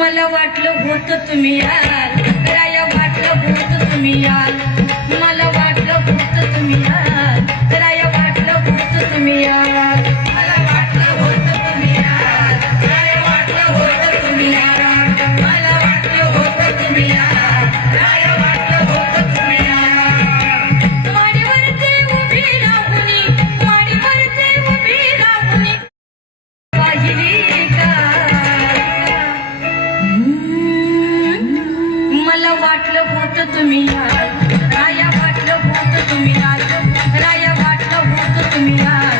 मला वाटलं होतं तुम्ही याल, राया वाटलं होतं तुम्ही याल, मला वाटलं होतं तुम्ही याल, राया वाटलं होतं तुम्ही याल, मला वाटलं होतं तुम्ही याल, राया वाटलं होतं तुम्ही याल, मला वाटलं होतं तुम्ही याल, राया वाटलं होतं तुम्ही याल. माडीवरती उभी राहुनी, माडीवरती उभी राहुनी पाहिली का? मला वाटलं होतं तुम्ही याल, राया वाटलं होतं तुम्ही याल, राया वाटलं होतं तुम्ही याल,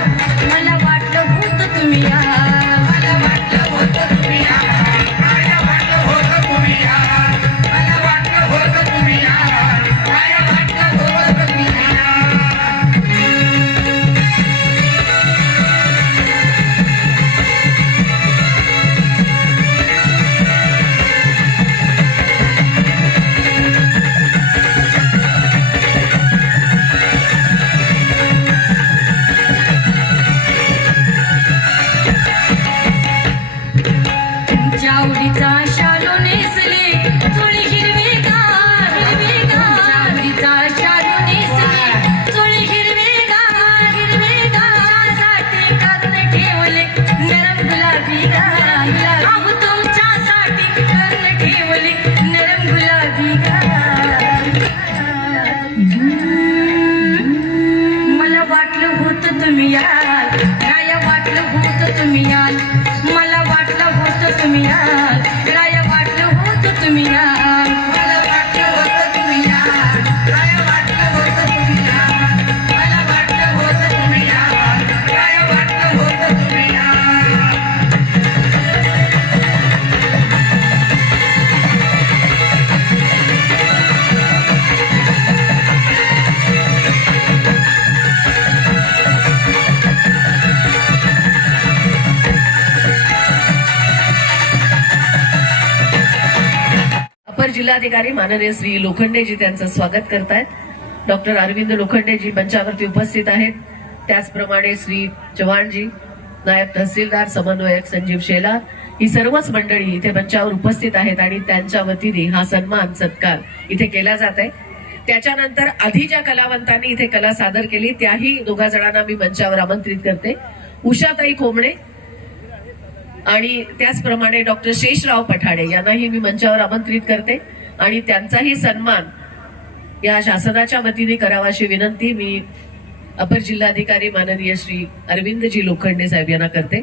मला वाटलं होतं तुम्ही याल, मला वाटलं होतं तुम्ही याल, राया वाटलं होतं तुम्ही याल, मला वाटलं होतं तुम्ही याल, राया वाटलं होतं तुम्ही याल. आवडीचा शालू नेसले, चोळी हिरवीगार हिरवीगार, आवडीचा शालू नेसले, चोळी हिरवीगार हिरवीगार, साठी कर्ण ठेवले नरम गुलाबी गार, अहो तुमच्यासाठी कर्ण ठेवले नरम गुलाबी गार. मला वाटलं होतं तुम्ही याल, राया वाटलं होतं तुम्ही याल, मला वाटलं होतं तुम्ही याल, राया वाटलं होतं तुम्ही याल, मला वाटलं होतं तुम्ही याल, राया वाटलं होतं तुम्ही याल, मला वाटलं होतं तुम्ही याल, राया वाटलं होतं तुम्ही याल. अपर जिल्हाधिकारी माननीय श्री लोखंडेजी त्यांचं स्वागत करतायत. डॉक्टर अरविंद लोखंडेजी मंचावरती उपस्थित आहेत. त्याचप्रमाणे श्री चव्हाणजी, नायब तहसीलदार समन्वयक संजीव शेलार, ही सर्वच मंडळी इथे मंचावर उपस्थित आहेत आणि त्यांच्या वतीने हा सन्मान सत्कार इथे केला जात आहे. त्याच्यानंतर आधी ज्या कलावंतांनी इथे कला सादर केली त्याही दोघा जणांना मी मंचावर आमंत्रित करते. उषाताई खोमणे आणि त्याचप्रमाणे डॉक्टर शेषराव पठाडे यांनाही मी मंचावर आमंत्रित करते आणि त्यांचाही सन्मान या शासनाच्या वतीने करावा अशी विनंती मी अपर जिल्हाधिकारी माननीय श्री अरविंदजी लोखंडे साहेब यांना करते.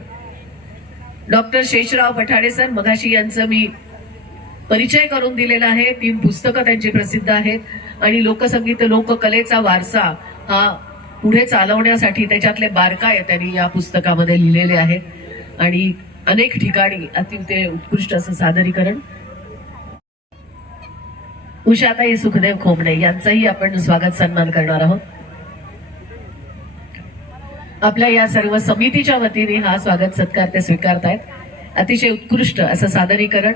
डॉक्टर शेषराव पठाडे सर, मगाशी यांचं मी परिचय करून दिलेला आहे. 3 पुस्तकं त्यांची प्रसिद्ध आहेत आणि लोकसंगीत लोककलेचा वारसा हा पुढे चालवण्यासाठी त्याच्यातले बारकाये त्यांनी या पुस्तकामध्ये लिहिलेले आहेत आणि अनेक ठिकाणी अतिशय उत्कृष्ट असं सादरीकरण. उषाताई सुखदेव खोमणे यांचाही आपण स्वागत सन्मान करणार आहोत. आपल्या या सर्व समितीच्या वतीने हा स्वागत सत्कार ते स्वीकारतायत. अतिशय उत्कृष्ट असं सादरीकरण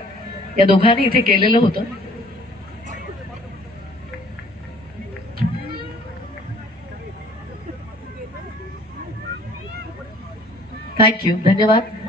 या दोघांनी इथे केलेलं होतं. थँक्यू, धन्यवाद.